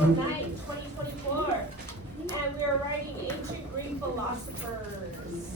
April 9th, 2024. And we are writing Ancient Greek Philosophers.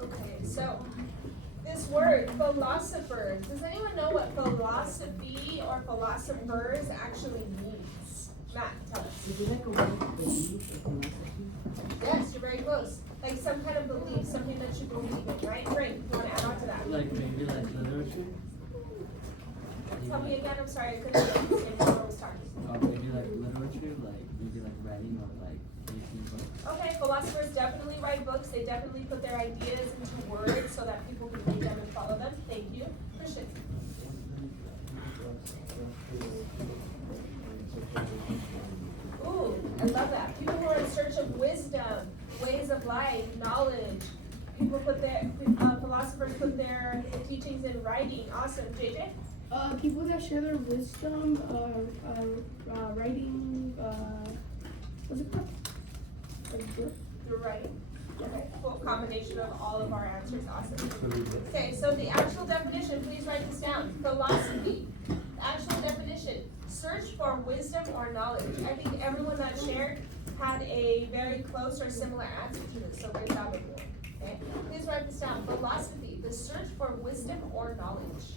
Okay, so this word, philosophers, does anyone know what philosophy or philosophers actually means? Matt, tell us. Is it like a word of belief or philosophy? Yes, you're very close. Like some kind of belief, something that you believe in, right? Great. You want to add on to that? Like maybe like literature? Tell me again, I'm sorry, I couldn't understand what I was talking. Maybe like literature, like maybe like writing or like making books. Okay, philosophers definitely write books. They definitely put their ideas into words so that people can read them and follow them. Thank you. Christian. Ooh, I love that. People who are in search of wisdom, ways of life, knowledge. People put their, philosophers put their teachings in writing. Awesome. JJ? People that share their wisdom, writing, what's it called? You're right. Okay, full combination of all of our answers. Awesome. Okay, so the actual definition, please write this down. Philosophy. The actual definition. Search for wisdom or knowledge. I think everyone that shared had a very close or similar answer to this, so great job everyone. Okay, please write this down. Philosophy, the search for wisdom or knowledge.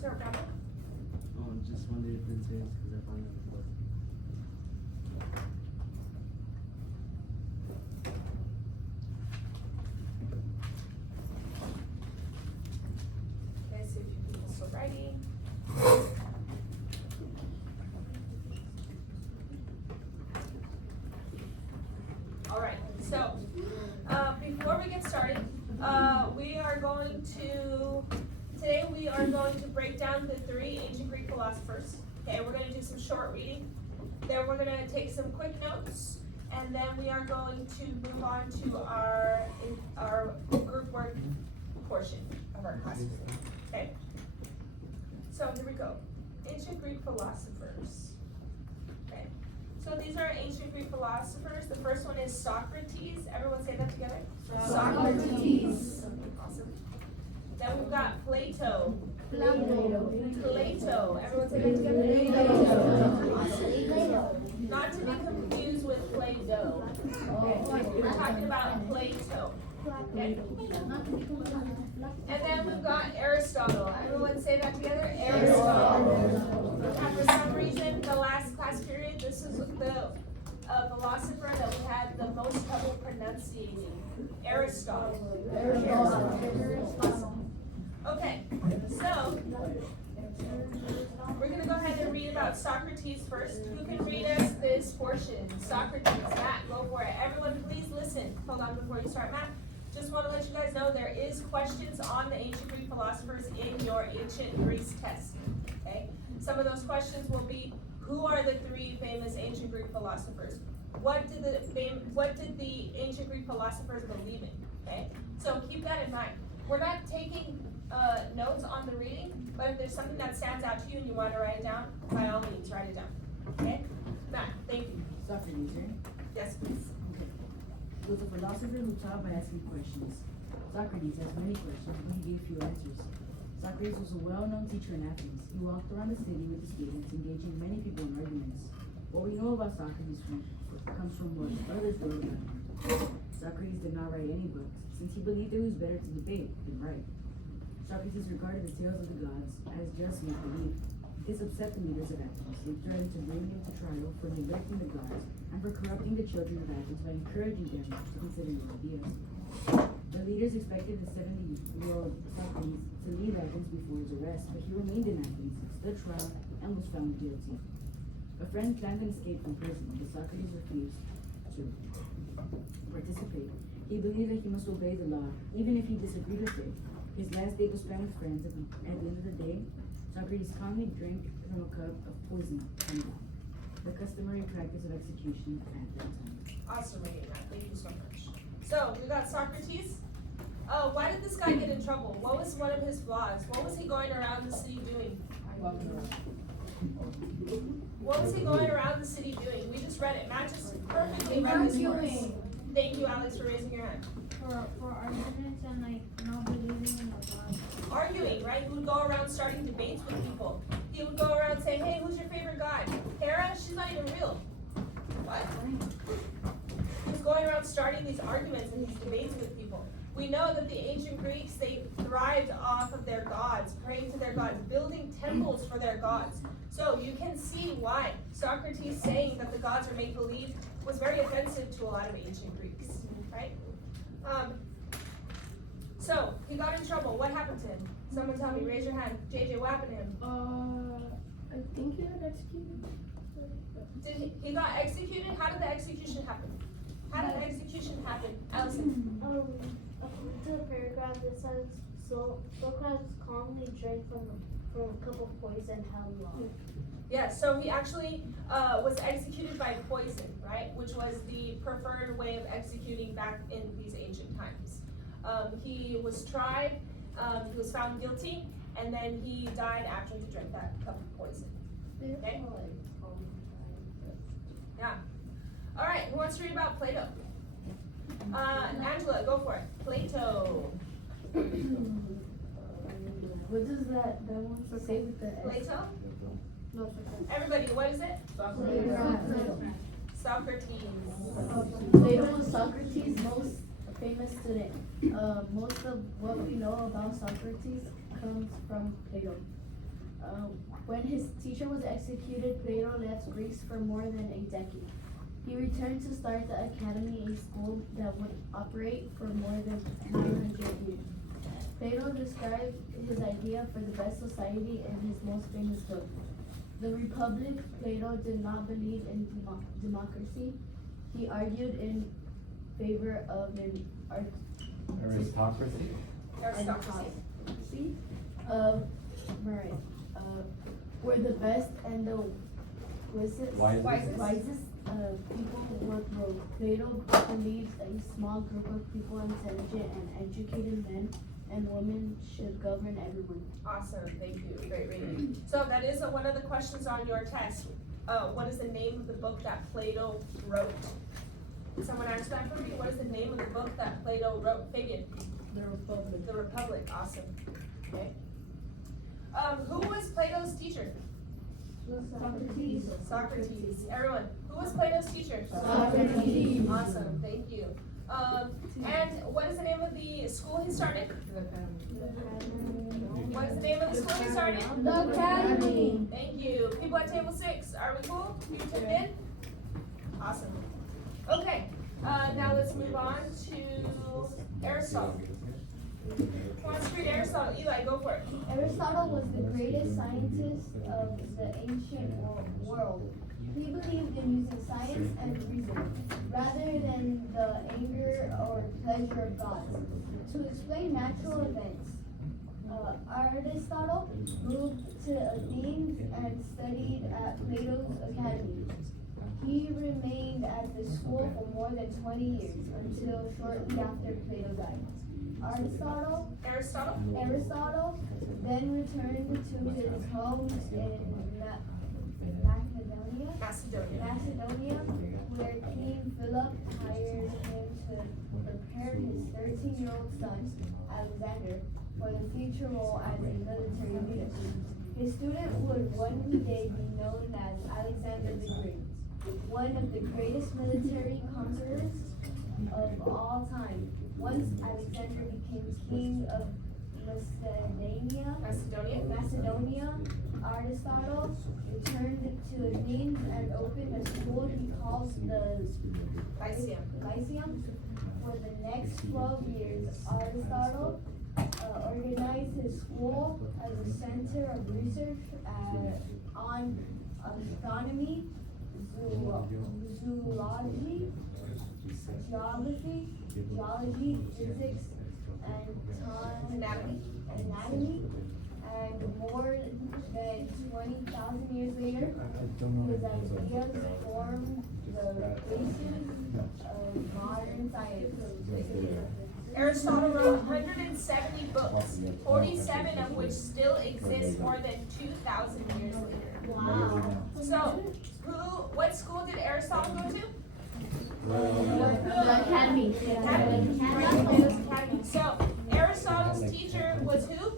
Sir, Robert? Just one day differences because I found it before. Okay, see if you people still writing. All right, so before we get started, today we are going to break down the three ancient Greek philosophers. Okay, we're going to do some short reading. Then we're going to take some quick notes, and then we are going to move on to our group work portion of our class. Okay. So here we go. Ancient Greek philosophers. Okay. So these are ancient Greek philosophers. The first one is Socrates. Everyone say that together. Socrates. Awesome. Then we've got Plato. Plato. Everyone say that together. Awesome. Not to be confused with Play-Doh. Okay. We're talking about Plato. Okay. And then we've got Aristotle. Everyone say that together. Aristotle. And for some reason, the last class period, this is the philosopher that we had the most trouble pronunciating. Aristotle. Awesome. Okay, so we're going to go ahead and read about Socrates first. Who can read us this portion? Socrates. Matt, go for it. Everyone, please listen. Hold on before you start, Matt. Just want to let you guys know there is questions on the ancient Greek philosophers in your ancient Greece test. Okay? Some of those questions will be, who are the three famous ancient Greek philosophers? What did the ancient Greek philosophers believe in? Okay? So keep that in mind. We're not taking notes on the reading, but if there's something that stands out to you and you want to write it down, by all means, write it down. Okay? Matt, thank you. Socrates, right? Yes, please. Okay. Was a philosopher who taught by asking questions. Socrates asked many questions, but he gave few answers. Socrates was a well-known teacher in Athens. He walked around the city with the students, engaging many people in arguments. What we know about Socrates comes from what others wrote about him. Socrates did not write any books, since he believed it was better to debate than write. Socrates regarded the tales of the gods as just make-believe. This upset the leaders of Athens. They threatened to bring him to trial for neglecting the gods and for corrupting the children of Athens by encouraging them to consider new ideas. The leaders expected the 70-year-old Socrates to leave Athens before his arrest, but he remained in Athens, stood trial, and was found guilty. A friend planned an escape from prison, but Socrates refused to participate. He believed that he must obey the law, even if he disagreed with it. His last day was spent with friends. At the end of the day, Socrates calmly drank from a cup of poison and died. The customary practice of execution at that time. Awesome reading, Matt. Thank you so much. So, we got Socrates. Why did this guy get in trouble? What was one of his flaws? What was he going around the city doing? What was he going around the city doing? We just read it. Matt just perfectly read his words. Thank you, Alex, for raising your hand. For arguments and like not believing in the God. Arguing, right? He would go around starting debates with people. He would go around saying, hey, who's your favorite god? Hera? She's not even real. What? He was going around starting these arguments and these debates with people. We know that the ancient Greeks, they thrived off of their gods, praying to their gods, building temples for their gods. So you can see why Socrates saying that the gods are make-believe was very offensive to a lot of ancient Greeks, right? So he got in trouble. What happened to him? Someone tell me. Raise your hand. JJ, what happened to him? I think he got executed. He got executed? How did the execution happen? How did the execution happen? Allison. To the paragraph it says, Socrates calmly drank from a cup of poison held long. Yeah, so he actually was executed by poison, right? Which was the preferred way of executing back in these ancient times. He was tried, he was found guilty, and then he died after he drank that cup of poison. Okay? Yeah. All right, who wants to read about Plato? Angela, go for it. Plato. What does that one say with the S? Plato? No, Socrates. Everybody, what is it? Socrates. Plato was Socrates' most famous student. Most of what we know about Socrates comes from Plato. When his teacher was executed, Plato left Greece for more than a decade. He returned to start the academy, a school that would operate for more than 900 years. Plato described his idea for the best society in his most famous book, The Republic. Plato did not believe in democracy. He argued in favor of an Aristocracy. Aristocracy. where the best and the wisest people would rule. Plato believed a small group of people, intelligent and educated men and women, should govern everyone. Awesome, thank you, great reading. So that is one of the questions on your test. What is the name of the book that Plato wrote? Someone answer that for me. What is the name of the book that Plato wrote? Fabian? The Republic. The Republic, awesome. Okay. Who was Plato's teacher? Socrates. Socrates. Everyone, who was Plato's teacher? Socrates. Awesome, thank you. And what is the name of the school he started? What is the name of the school he started? The Academy. Thank you. People at table 6, are we cool? You tuned in? Awesome. Okay, now let's move on to Aristotle. Who wants to read Aristotle? Eli, go for it. Aristotle was the greatest scientist of the ancient world. He believed in using science and reason, rather than the anger or pleasure of gods, to explain natural events. Aristotle moved to Athens and studied at Plato's academy. He remained at the school for more than 20 years, until shortly after Plato died. Aristotle then returned to his home in Macedonia, where King Philip hired him to prepare his 13-year-old son, Alexander, for the future role as a military leader. His student would one day be known as Alexander the Great, one of the greatest military conquerors of all time. Once Alexander became king of Macedonia, Aristotle returned to Athens and opened a school he called the Lyceum. For the next 12 years, Aristotle organized his school as a center of research on astronomy, zoology, geology, physics, and anatomy, and more than 20,000 years later, his ideas formed the basis of modern science. Aristotle wrote 170 books, 47 of which still exist more than 2,000 years later. Wow. So, what school did Aristotle go to? The academy. Academy. So, Aristotle's teacher was who?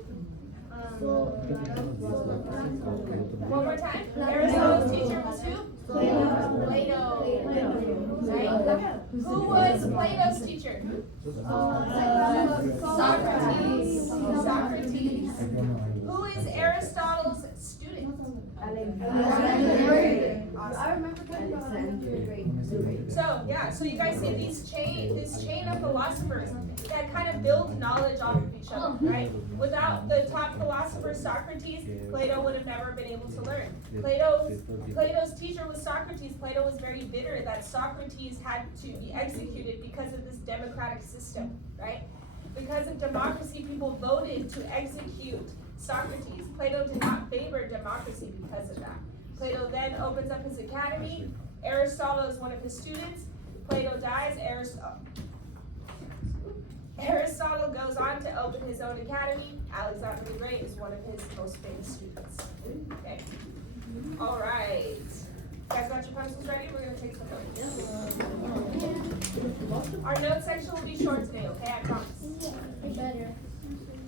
One more time. Aristotle's teacher was who? Plato. Right? Who was Plato's teacher? Socrates. Who is Aristotle's student? I remember talking about Alexander. So you guys see this chain of philosophers that kind of build knowledge off of each other, right? Without the top philosopher Socrates, Plato would have never been able to learn. Plato's teacher was Socrates. Plato was very bitter that Socrates had to be executed because of this democratic system, right? Because of democracy, people voted to execute Socrates. Plato did not favor democracy because of that. Plato then opens up his academy. Aristotle is one of his students. Plato dies. Aristotle goes on to open his own academy. Alexander the Great is one of his most famous students. Okay. All right. You guys got your pencils ready? We're going to take some notes. Our note section will be short today, okay? I promise.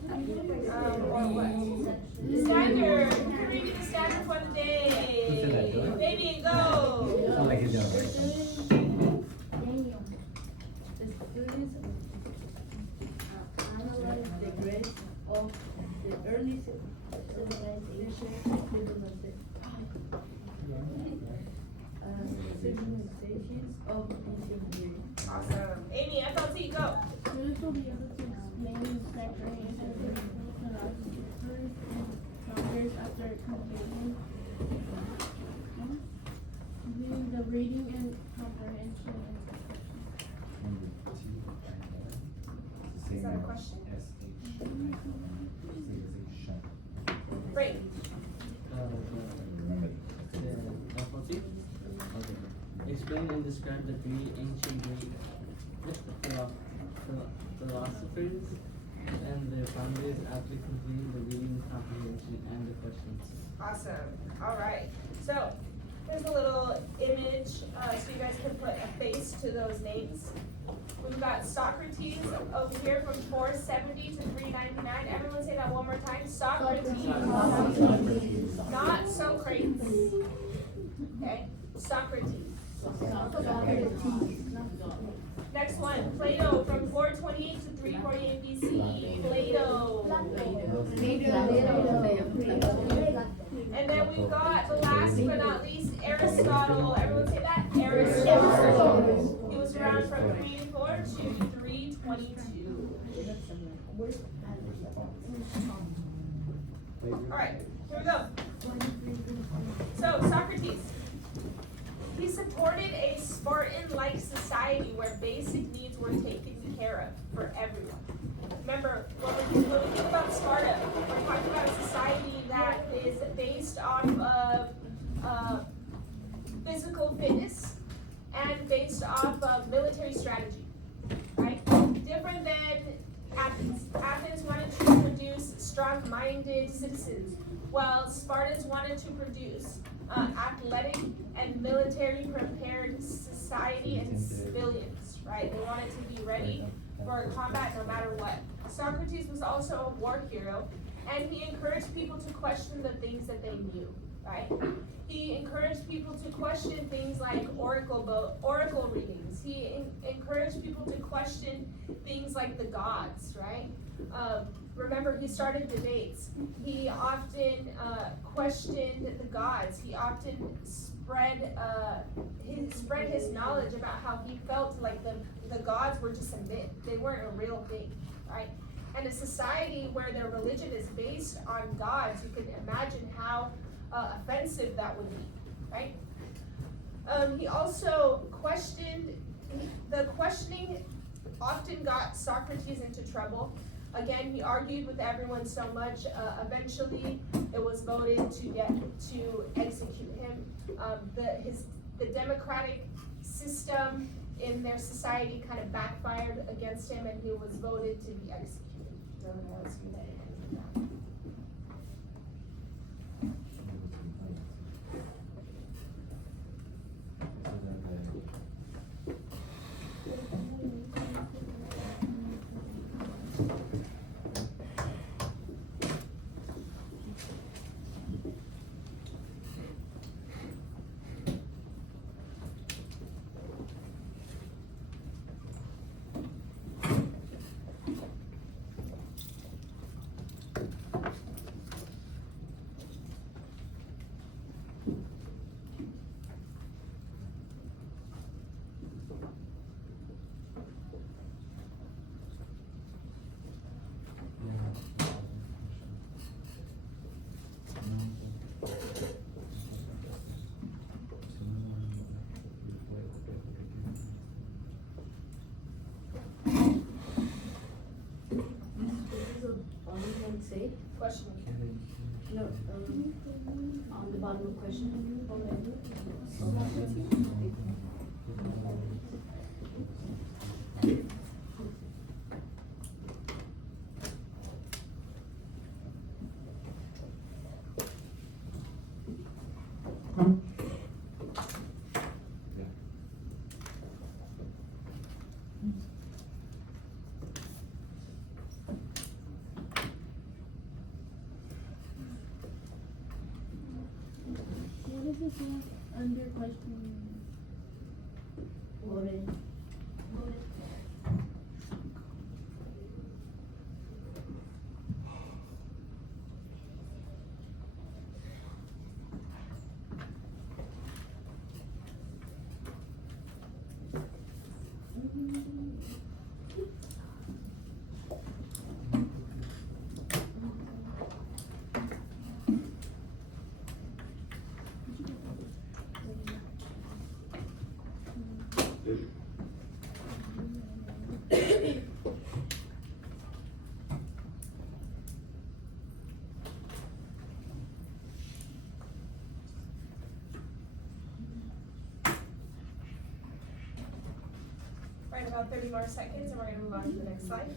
Or what? The standard. You're reading the standard for the day. Baby, go. I like it though. The students analyze the grades of the early civilizations of ancient Greece. Awesome. Amy, FLT, go. Students will be able to explain comprehension of philosophers and numbers after completing the reading and comprehension Is that a question? Great. Okay. Explain and describe the three ancient Greek philosophers and their founders after completing the reading, comprehension, and the questions. Awesome. All right. So here's a little image so you guys can put a face to those names. We've got Socrates over here from 470 to 399. Everyone say that one more time. Socrates. Not Socrates. Okay? Socrates. Next one, Plato from 428 to 348 BCE. Plato. And then we've got the last but not least, Aristotle. Everyone say that? Aristotle. He was around from 384 to 322. All right, here we go. So, Socrates. He supported a Spartan-like society where basic needs were taken care of for everyone. Remember, when we think about Sparta, we're talking about a society that is based off of physical fitness and based off of military strategy, right? Different than Athens. Athens wanted to produce strong-minded citizens, while Spartans wanted to produce athletic and military prepared society and civilians, right? They wanted to be ready for combat no matter what. Socrates was also a war hero, and he encouraged people to question the things that they knew, right? He encouraged people to question things like oracle readings. He encouraged people to question things like the gods, right? Remember, he started debates. He often questioned the gods. He often spread his knowledge about how he felt like the gods were just a myth. They weren't a real thing, right? And a society where their religion is based on gods, you can imagine how offensive that would be, right? He also the questioning often got Socrates into trouble. Again, he argued with everyone so much, eventually it was voted to execute him. The democratic system in their society kind of backfired against him, and he was voted to be executed. Say? Question. No, on the bottom of question. What is this under question? Voted. Right, about 30 more seconds, and we're gonna move on to the next slide.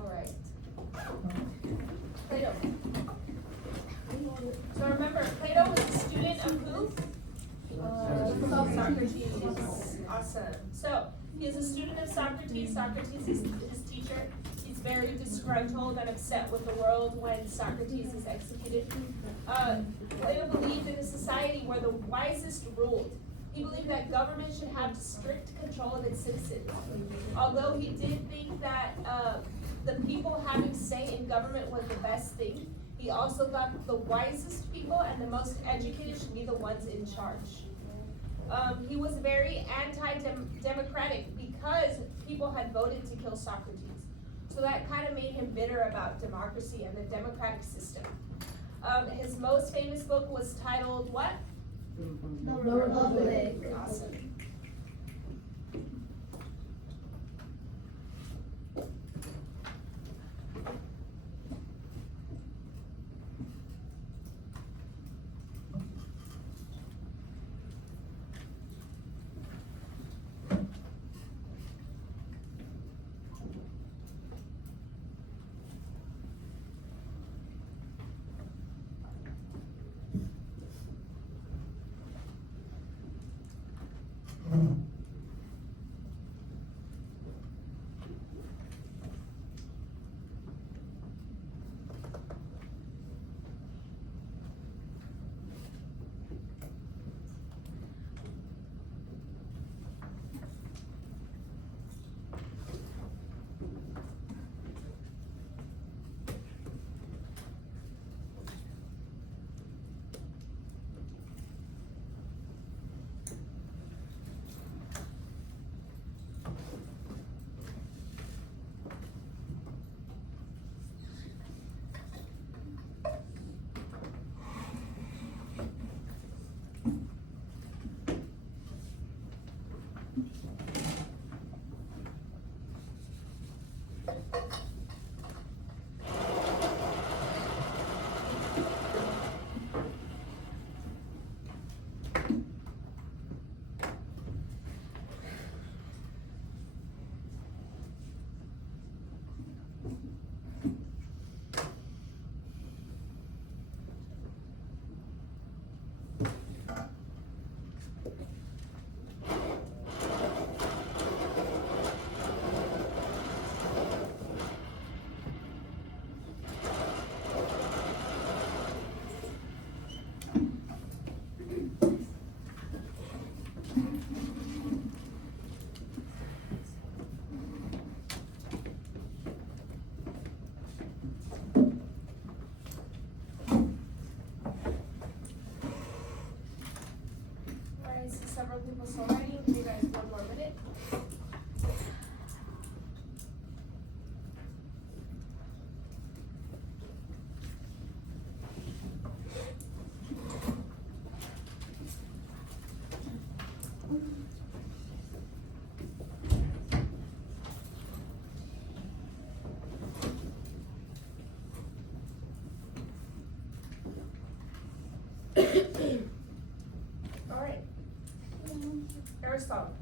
All right. Plato. So remember, Plato was a student of who? Socrates. Awesome. So he is a student of Socrates. Socrates is his teacher. He's very disgruntled and upset with the world when Socrates is executed. Plato believed in a society where the wisest ruled. He believed that government should have strict control of its citizens. Although he did think that the people having say in government was the best thing, he also thought the wisest people and the most educated should be the ones in charge. He was very anti-democratic because people had voted to kill Socrates. So that kind of made him bitter about democracy and the democratic system. His most famous book was titled what? The Republic. Awesome. Alright, so several people still writing. Give you guys one more minute. Alright. Aristotle.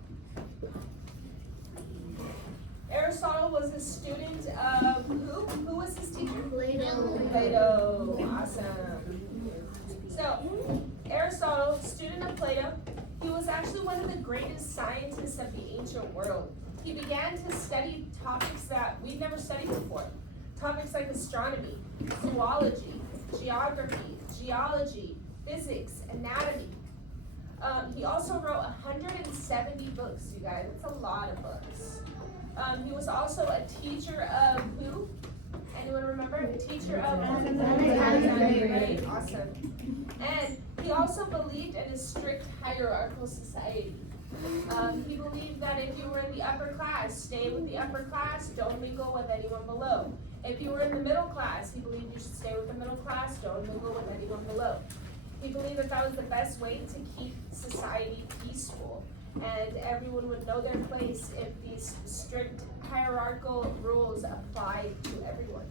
Aristotle was a student of who? Who was his teacher? Plato. Awesome. So, Aristotle, student of Plato, he was actually one of the greatest scientists of the ancient world. He began to study topics that we'd never studied before. Topics like astronomy, zoology, geography, geology, physics, anatomy. He also wrote 170 books, you guys. That's a lot of books. He was also a teacher of who? Anyone remember? A teacher of Alexander. Awesome. And he also believed in a strict hierarchical society. He believed that if you were in the upper class, stay with the upper class, don't mingle with anyone below. If you were in the middle class, he believed you should stay with the middle class, don't mingle with anyone below. He believed that that was the best way to keep society peaceful, and everyone would know their place if these strict hierarchical rules applied to everyone.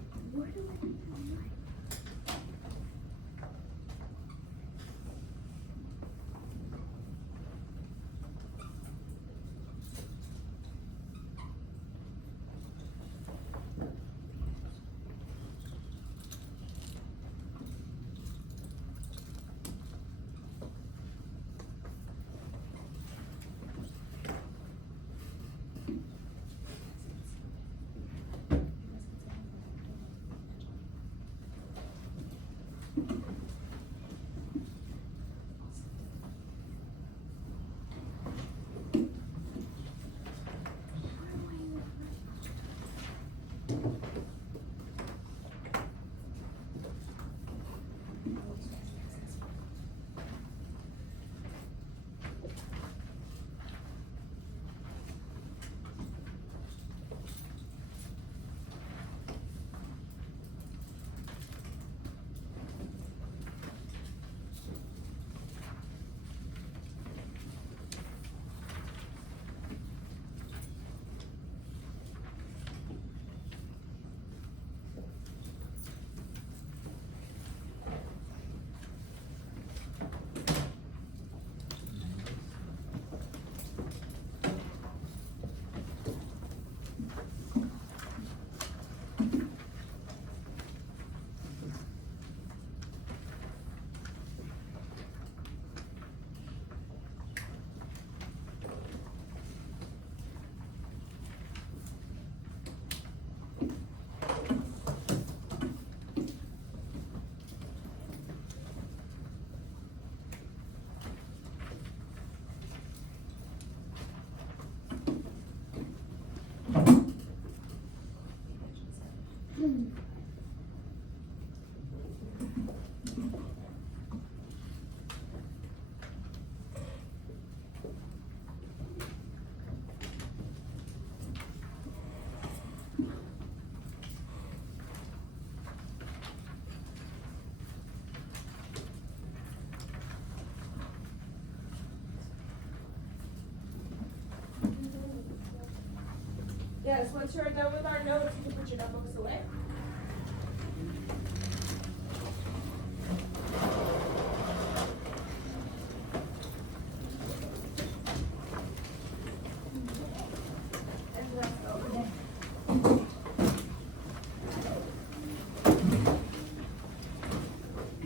once you're done with our notes, you can put your notebooks away.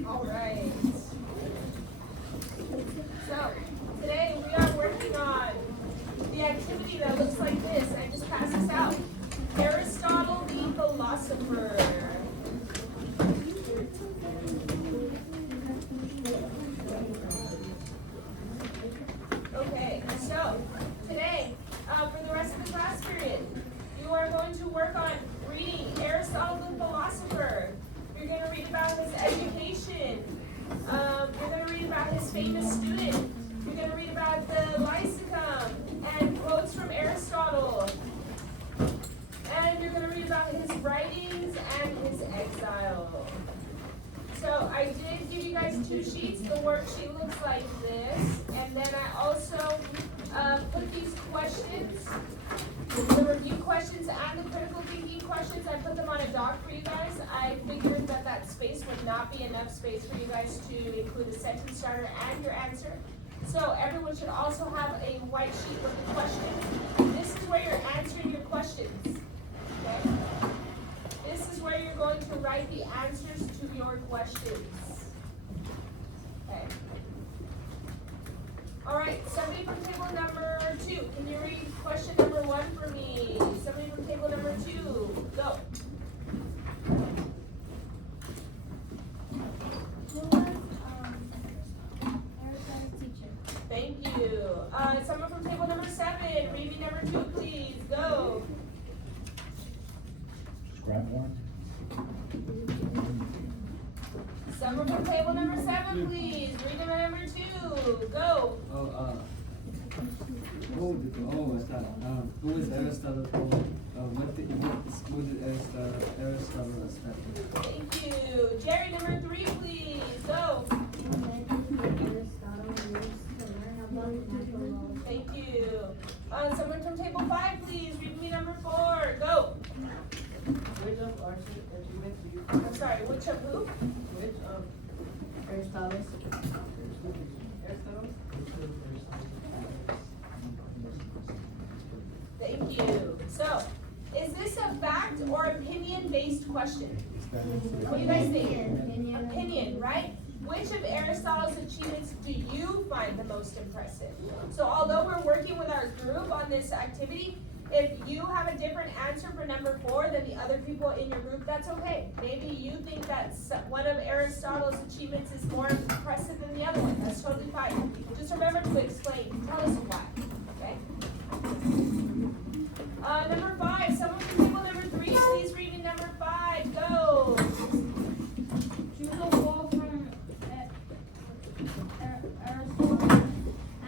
All right. So, today we are working on the activity that looks like this. I just passed this out. Aristotle the philosopher. Okay, so today, for the rest of the class period, you are going to work on reading Aristotle the philosopher. You're going to read about his education. You're going to read about his famous student. You're going to read about the Lysicum and quotes from Aristotle. And you're going to read about his writings and his exile. So I did give you guys 2 sheets. The worksheet looks like this. And then I also put these questions, the review questions and the critical thinking questions. I put them on a doc for you guys. I figured that that space would not be enough space for you guys to include a sentence starter and your answer. So everyone should also have a white sheet with the questions. This is where you're answering your questions. Okay? This is where you're going to write the answers to your questions. Okay? All right, somebody from table number 2. Can you read question number 1 for me? Somebody from table number 2. Go. Who was Aristotle's teacher? Thank you. Someone from table number 7. Read me number 2, please. Go. Grab one. Someone from table number 7, please. Read me number 2. Go. Who is Aristotle? What did Aristotle study? Thank you. Jerry, number 3, please. Go. Aristotle used to learn about natural laws. Thank you. Someone from table 5, please. Read me number 4. Go. Which of achievements do you I'm sorry, which of who? Which of Aristotle's. Aristotle? Thank you. So, is this a fact or opinion-based question? What do you guys think? Opinion, right? Which of Aristotle's achievements do you find the most impressive? So although we're working with our group on this activity, if you have a different answer for number 4 than the other people in your group, that's okay. Maybe you think that one of Aristotle's achievements is more impressive than the other one. That's totally fine. Just remember to explain. Tell us why. Okay? Number 5. Someone from table number 3, please read me number 5. Go. Choose a quote from Aristotle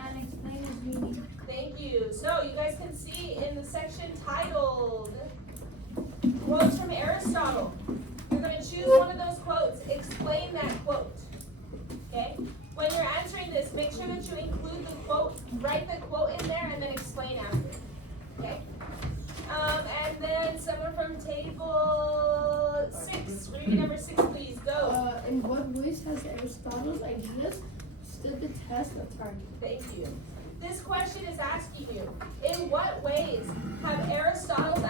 and explain its meaning. Thank you. So you guys can see in the section titled Quotes from Aristotle. You're going to choose one of those quotes. Explain that quote. Okay? When you're answering this, make sure that you include the quote, write the quote in there, and then explain after. Okay? And then someone from table 6, reading number 6, please. Go. In what ways has Aristotle's ideas stood the test of time? Thank you. This question is asking you, in what ways have Aristotle's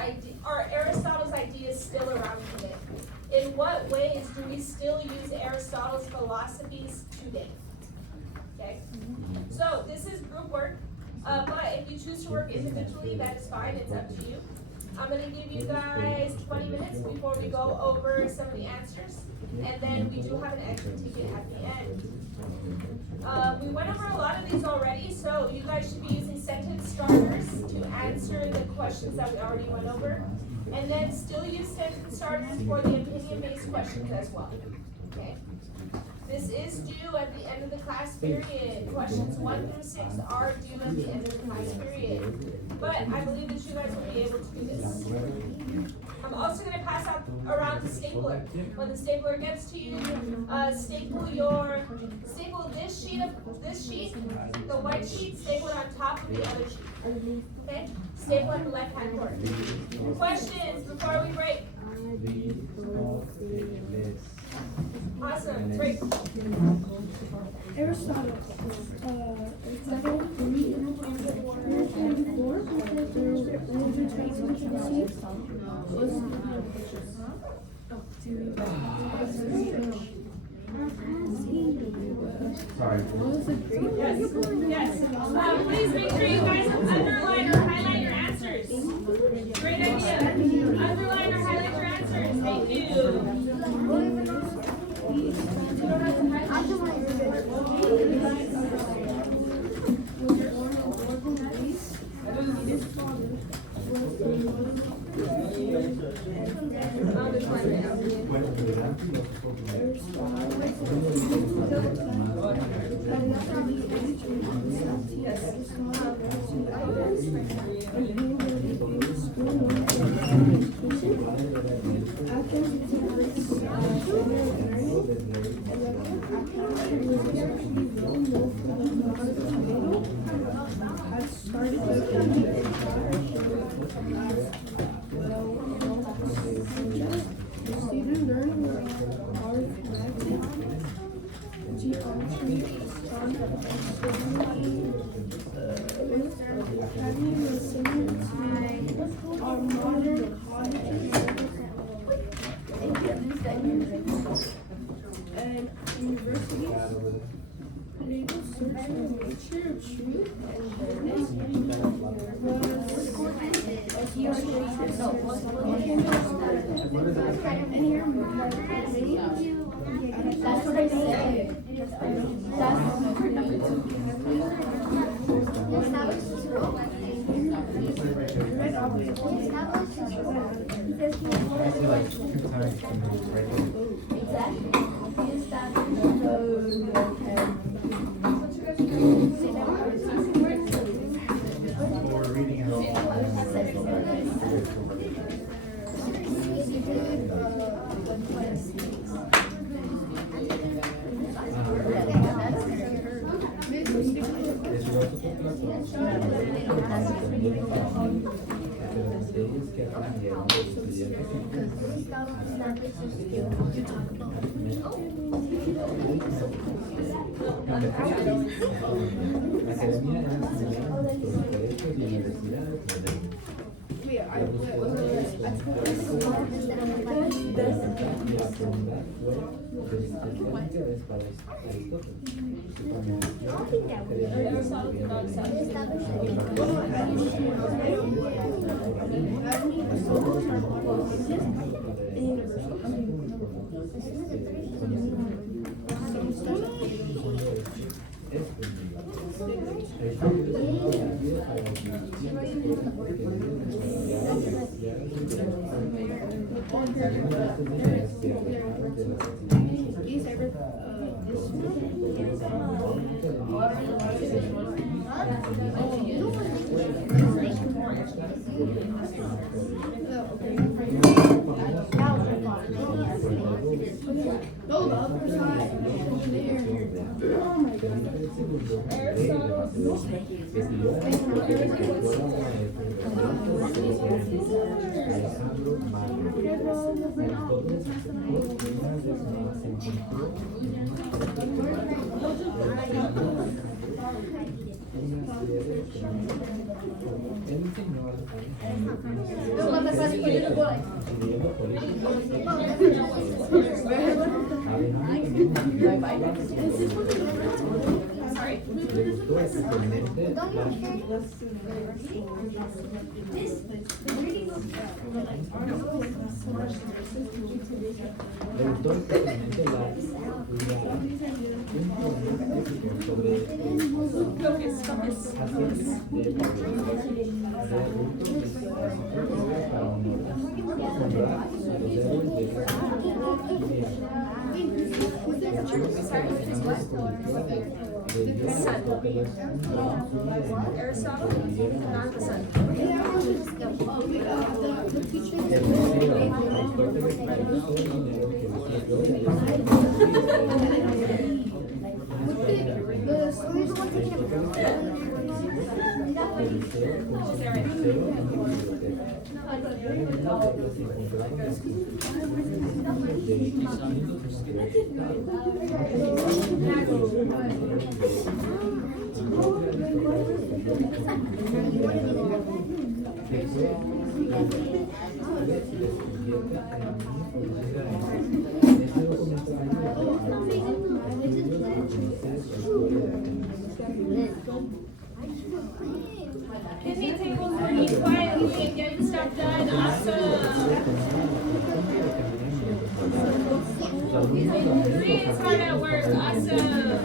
ideas still around today? In what ways do we still use Aristotle's philosophies today? Okay? So this is group work, but if you choose to work individually, that is fine. It's up to you. I'm going to give you guys 20 minutes before we go over some of the answers, and then we do have an extra ticket at the end. We went over a lot of these already, so you guys should be using sentence starters to answer the questions that we already went over, and then still use sentence starters for the opinion-based questions as well. Okay? This is due at the end of the class period. Questions 1 through 6 are due at the end of the class period. But I believe that you guys will be able to do this. I'm also going to pass out around the stapler. When the stapler gets to you, staple this sheet, the white sheet, staple it on top of the other sheet. Okay? Staple in the left-hand corner. Questions before we break? Awesome. Break. Aristotle. Sorry. Yes. Please make sure you guys underline or highlight your answers. Great idea. Underline or highlight your answers. Thank you. Our modern and universities enable search for the nature of truth and goodness That's what I said. Aristotle, not the sun. Picnic tables working quietly and getting stuff done. Awesome. 3 is hard at work. Awesome.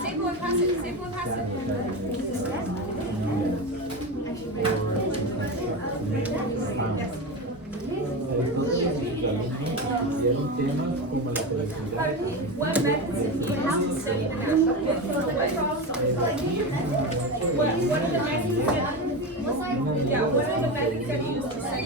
Staple and pass it. Staple and pass it. What methods did you use to study the math? What are the methods that, yeah, what are the methods that you use to study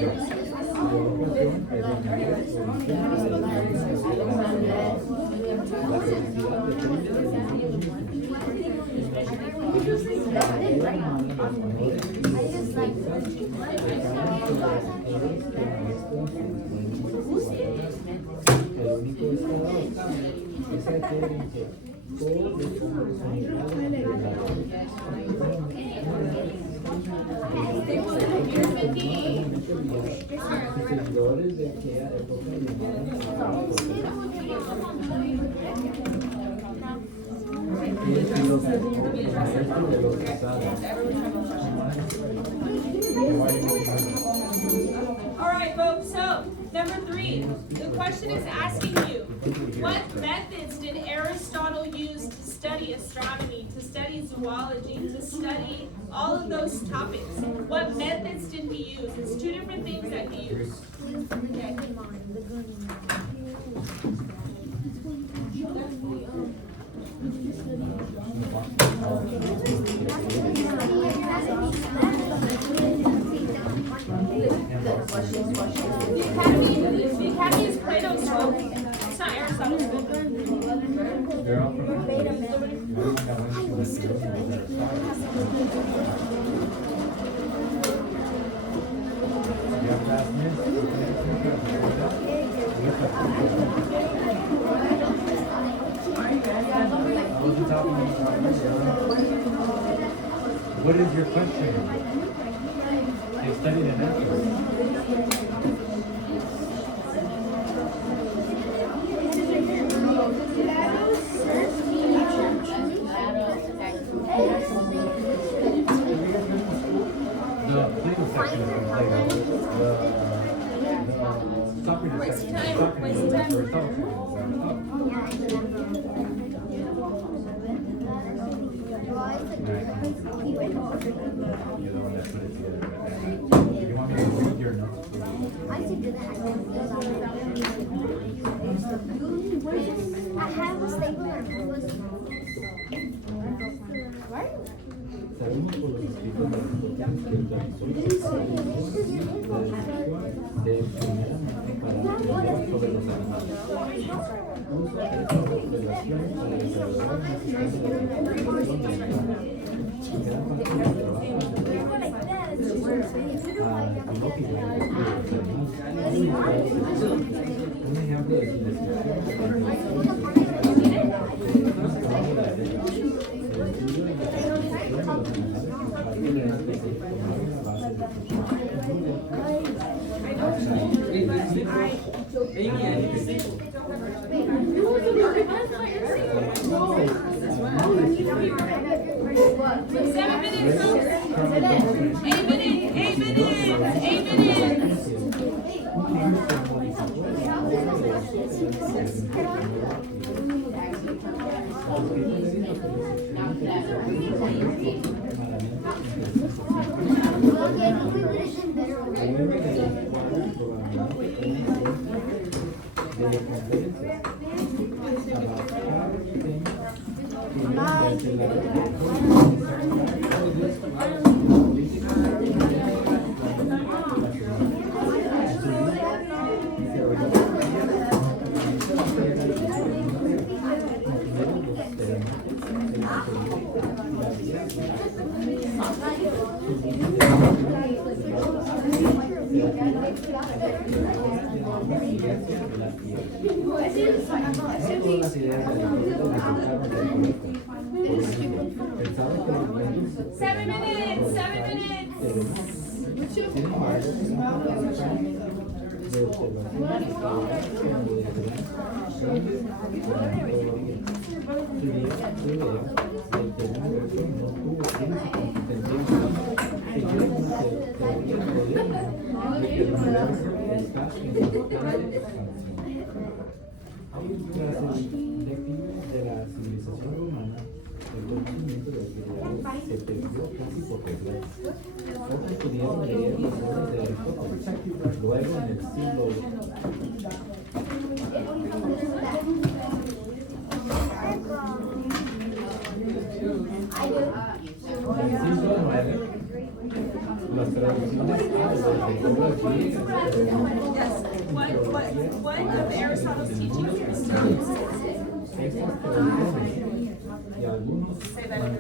All right, folks, so number 3, the question is asking you, what methods did Aristotle use to study astronomy, to study zoology, to study all of those topics? What methods did he use? It's 2 different things that he used. The academy is Plato's school. It's not Aristotle's school. What is your question? You studied an answer. The Plato section is from Plato. The Socrates section is Socrates. You're the one that put it together. You want me to read your notes? I have a stapler. Sabemos por los escritos de los que el doctor de primeramente para aprender sobre los animales. Usa esta observación para desarrollar una sistema de representación de la gran parte del trabajo un ejemplo de su descripción 7 minutes, 7 minutes. Tras el declive de la civilización romana, el conocimiento de la actividad se perdió casi por completo. Pocos pudieron leer las obras de Aristóteles. Luego, en el siglo IX, las traducciones de obras griegas Yes. What of Aristotle's teachings is still estas traducciones y algunos Say that again.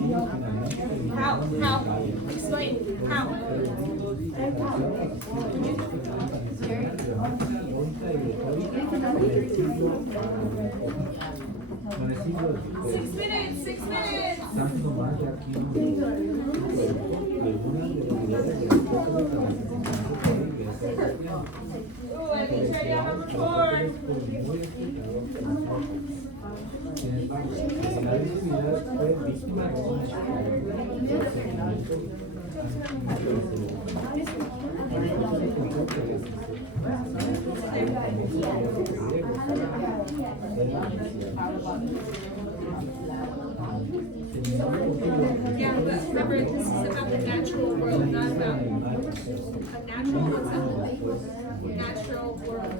manuscritos How? Explain. How? Con el siglo 6 minutes, 6 minutes. San Tomás de Aquino algunas de las ideas de Aristóteles a las enseñanzas de la Iglesia cristiana. Ooh, I think you're ready on number 4. Sin embargo, la divinidad fue víctima de un Yeah, but remember, this is about the natural world, not about a natural what's that? Natural world.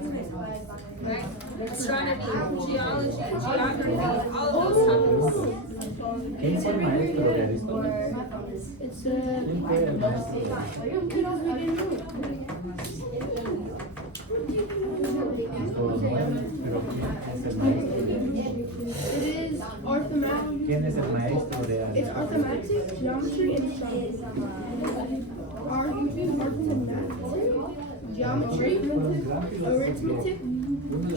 Right? Astronomy, geology, geography, all of those topics. ¿Quién fue el maestro de Aristóteles? It's ¿Quién fue el maestro? Todos mueren, pero ¿quién es el maestro? It is arithmetic. ¿Quién es el maestro de It's Aristóteles? arithmetic, geometry, and astronomy. Geometry, arithmetic,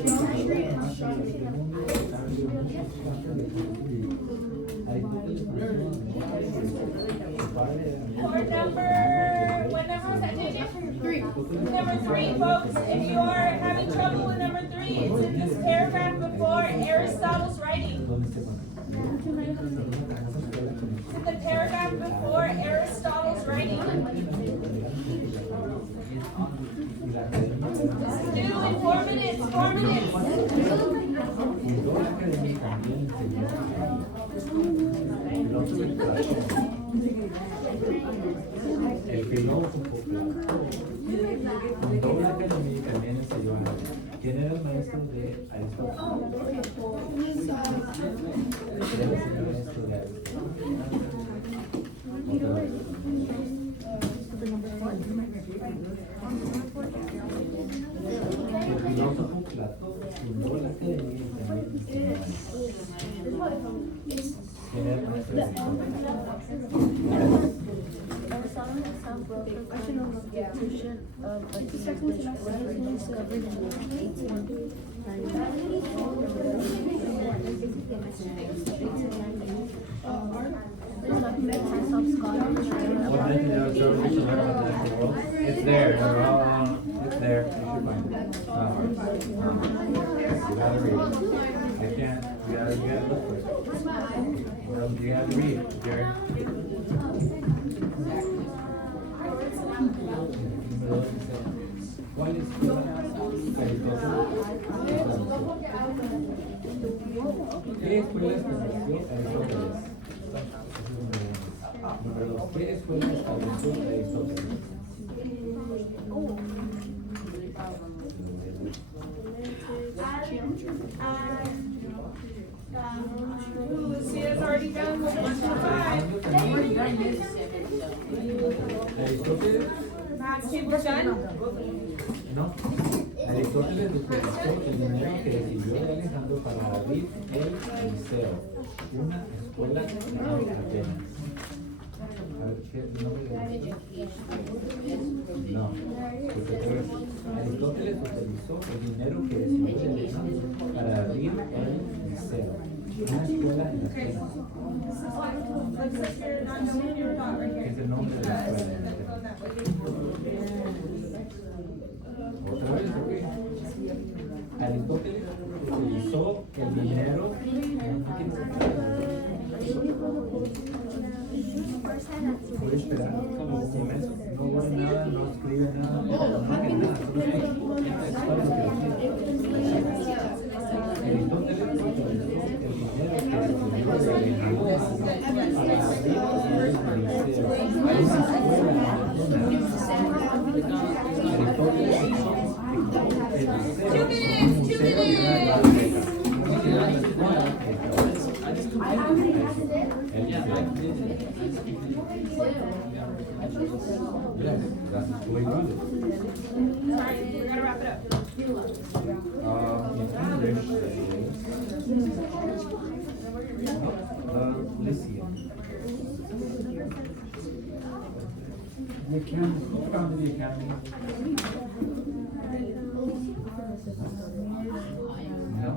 geometry, and astronomy. What number was that, JJ? 3. Number 3, folks. If you are having trouble with number 3, it's in this paragraph before Aristotle's writing. It's in the paragraph before Aristotle's writing. Due in 4 minutes, 4 minutes. El filósofo Platón fundó la academia y también enseñó a ¿quién era el maestro de Aristóteles? ¿Quién es el maestro de Aristóteles? El filósofo Platón fundó la academia y también enseñó a ¿quién era el maestro de Aristóteles? Aristotle himself wrote the Constitution of Athens, which was rediscovered in 1890. There's documents of scholars. It's there. It's there. You should find it. You gotta read. I can't. You gotta look for it. You have to read, Jerry. ¿Cuál es ¿Qué escuela estableció Aristóteles? Número 2. ¿Qué escuela estableció Aristóteles? has already done 1.5. Aristóteles, Math's paper done? no. Aristóteles utilizó el dinero que recibió de Alejandro para abrir el liceo, una escuela en Atenas. A ver, ¿qué nombre le No. Aristóteles utilizó el dinero que recibió de Alejandro para abrir el liceo, una escuela en Atenas. What's your non-knowing your thought right here? Es el nombre de la escuela en Atenas. Otra vez, ok. Aristóteles utilizó el dinero. Puede esperar como un momento. No borra nada, no escribe nada, no marque nada. Aristóteles utilizó el dinero que recibió de Alejandro para abrir el liceo. Hay una escuela en Yes, that's the way we do it. Sorry, we gotta wrap it up. In English, Lyceum. The academy, who founded the academy? No?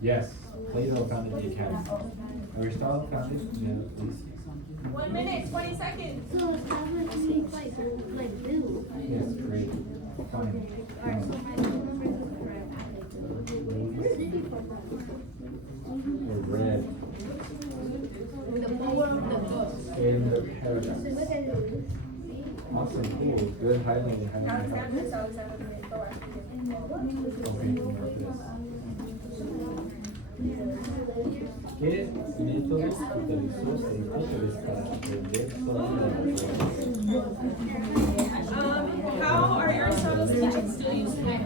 Yes, Plato founded the academy. Aristotle founded the Lyceum. 1 minute, 20 seconds. So establish means like blue. Yes, great. Fine. Or red. In the paragraph. Awesome, cool, good highlighting. Alexander, so Alexander, go after you. Okay, mark this. ¿Qué métodos utilizó Aristóteles para aprender sobre la naturaleza? How are Aristotle's teachings still used today?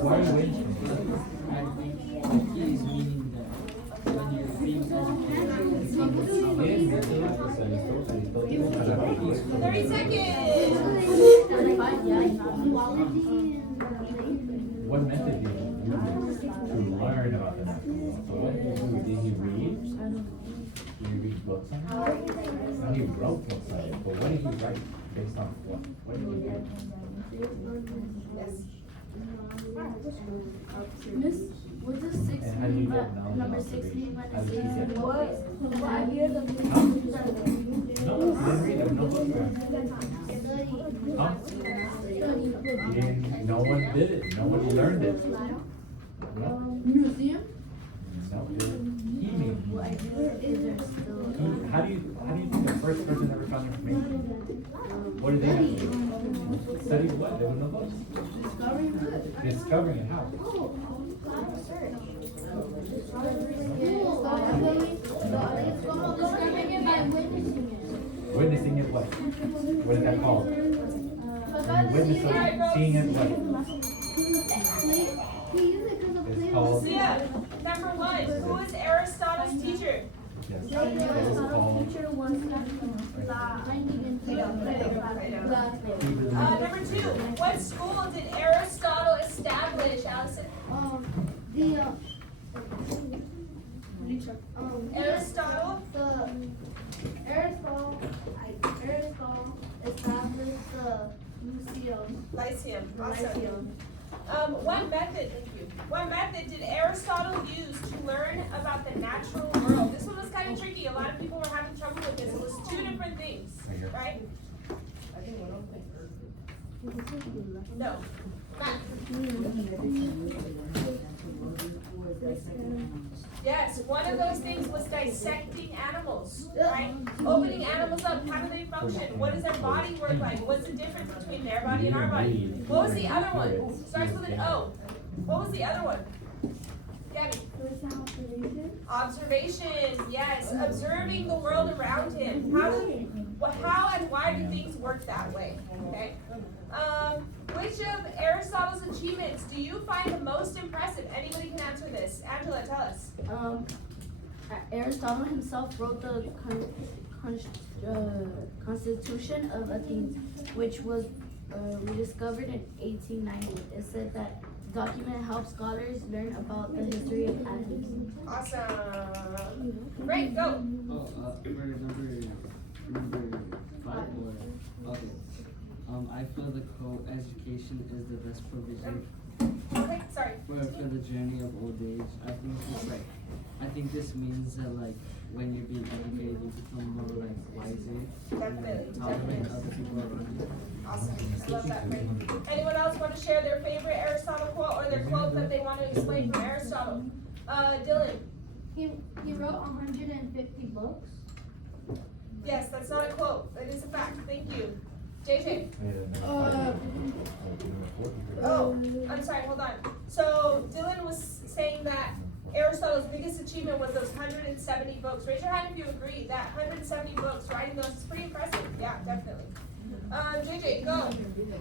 Why wait? He's meaning that when you're being ¿Qué métodos utilizó Aristóteles para aprender sobre 30 seconds. What method did he use to learn about the natural world? So what did he do? Did he read? Did he read books on it? And he wrote books on it, but what did he write based on what? What did he do? Miss, what does 6 And how do you mean? get knowledge Number and 6 mean when observation? How it did he says get it? I hear the No, he didn't read it, no book. Huh? No one did it, no one learned it. No, museum. no, he made it. How do you think the first person ever found information? What did they have to do? Study what? There was no books. Discovering it, how? Witnessing it what? What is that called? When you witness something, seeing it what? It's called, Lucia, number 1, who is Aristotle's teacher? yes, it is called. Number 2, what school did Aristotle establish, Allison? Aristotle? Aristotle established the Lyceum. Awesome. Lyceum. What method did Aristotle use to learn about the natural world? This one was kind of tricky. A lot of people were having trouble with this. It was 2 different things, right? No. Matt. Yes, one of those things was dissecting animals, right? Opening animals up, how do they function? What does their body work like? What's the difference between their body and our body? What was the other one? Starts with an O. What was the other one? Gabby. Observation, yes, observing the world around him. How and why do things work that way? Okay. Which of Aristotle's achievements do you find the most impressive? Anybody can answer this. Angela, tell us. Aristotle himself wrote the Constitution of Athens, which was rediscovered in 1890. It said that the document helps scholars learn about the history of Athens. Awesome. Great, go. Oh, for number 5 or, okay. I feel the co-education is the best provision Okay, sorry. for the journey of old age. I think this means that like when you're being educated, you become more like wiser Definitely, and tolerate definitely. other people around you. Awesome. I love that. Great. Anyone else want to share their favorite Aristotle quote or their quote that they want to explain from Aristotle? Dylan. He wrote 150 books. Yes, that's not a quote. That is a fact. Thank you. JJ. Oh, I'm sorry. Hold on. So Dylan was saying that Aristotle's biggest achievement was those 170 books. Raise your hand if you agree that 170 books, writing those is pretty impressive. Yeah, definitely. JJ, go.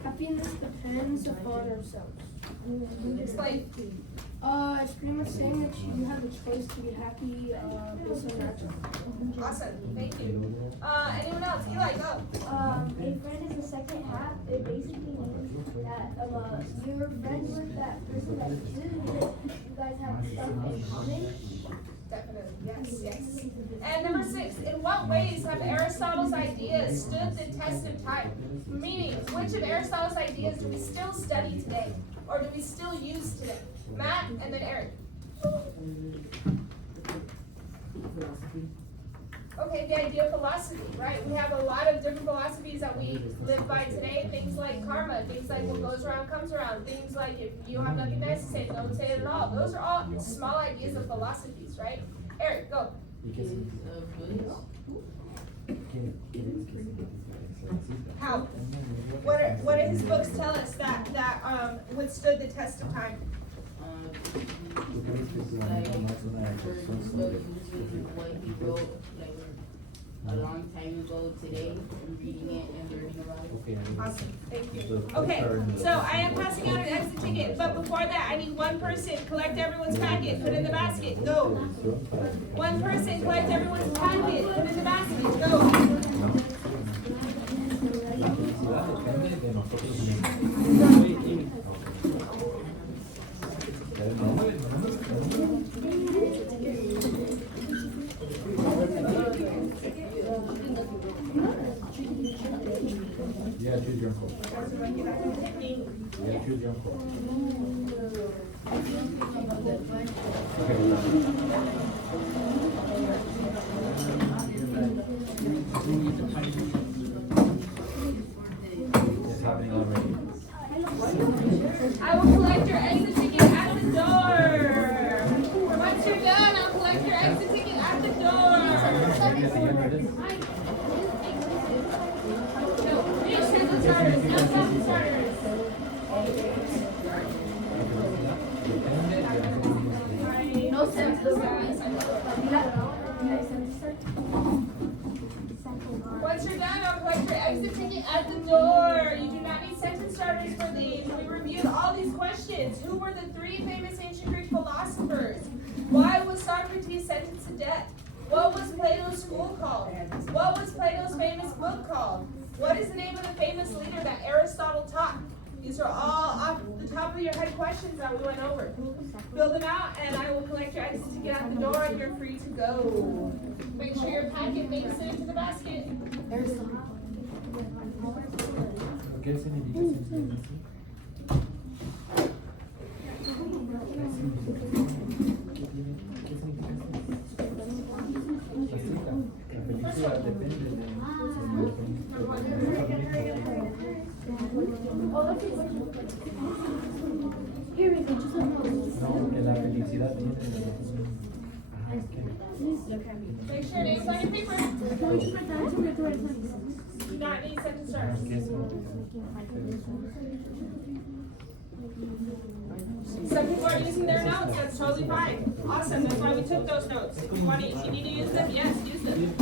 Happiness depends upon ourselves. Explain. It's pretty much saying that you have a choice to be happy based on that. Awesome. Thank you. Anyone else? Eli, go. A friend is a second half. It basically means that you're friends with that person that you guys have stuff in common. Definitely. Yes, yes. And number 6, in what ways have Aristotle's ideas stood the test of time? Meaning, which of Aristotle's ideas do we still study today? Or do we still use today? Matt and then Eric. Philosophy. Okay, the idea of philosophy, right? We have a lot of different philosophies that we live by today. Things like karma, things like what goes around comes around, things like if you have nothing nice to say, don't say it at all. Those are all small ideas of philosophies, right? Eric, go. How? What do his books tell us that withstood the test of time? What he wrote like a long time ago today, and reading it and learning about it. Awesome, thank you. Okay, so I am passing out an exit ticket, but before that, I need one person, collect everyone's packet, put in the basket, go. One person, collect everyone's packet, put in the basket, go. Yeah, choose your own code. Yeah, choose your own code. It's happening already. I will collect your exit ticket at the door. Once you're done, I'll collect your exit ticket at the door. No, finish sentence starters, no sentence starters. No sense. Once you're done, I'll collect your exit ticket at the door. You do not need sentence starters for these. We reviewed all these questions. Who were the 3 famous ancient Greek philosophers? Why was Socrates sentenced to death? What was Plato's school called? What was Plato's famous book called? What is the name of the famous leader that Aristotle taught? These are all off the top of your head questions that we went over. Fill them out, and I will collect your exit ticket at the door, and you're free to go. Make sure your packet makes it into the basket. ¿Qué significa? La felicidad depende de no, que la felicidad viene de Make sure your name's on your paper. Do not need sentence starters. Some people are using their notes, that's totally fine. Awesome, that's why we took those notes. If you need to use them, yes, use them.